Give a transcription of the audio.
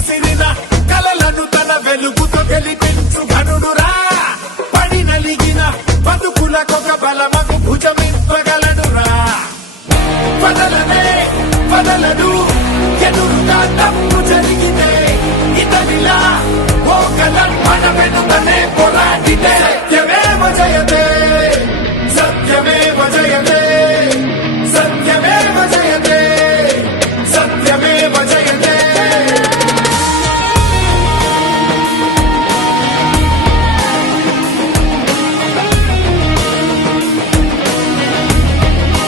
ముసిరిన కలలను తన వెలుగుతో గెలిపించు ఘనుడురా పడి నలిగిన బతుకులకొక బలమగు భుజమివ్వగలడురా వదలడు ఎదురుగా తప్పు జరిగితే ఇతనిలా ఓ కలర్ మన వెనుకనే పోరాడితే సత్యమేవ జయతే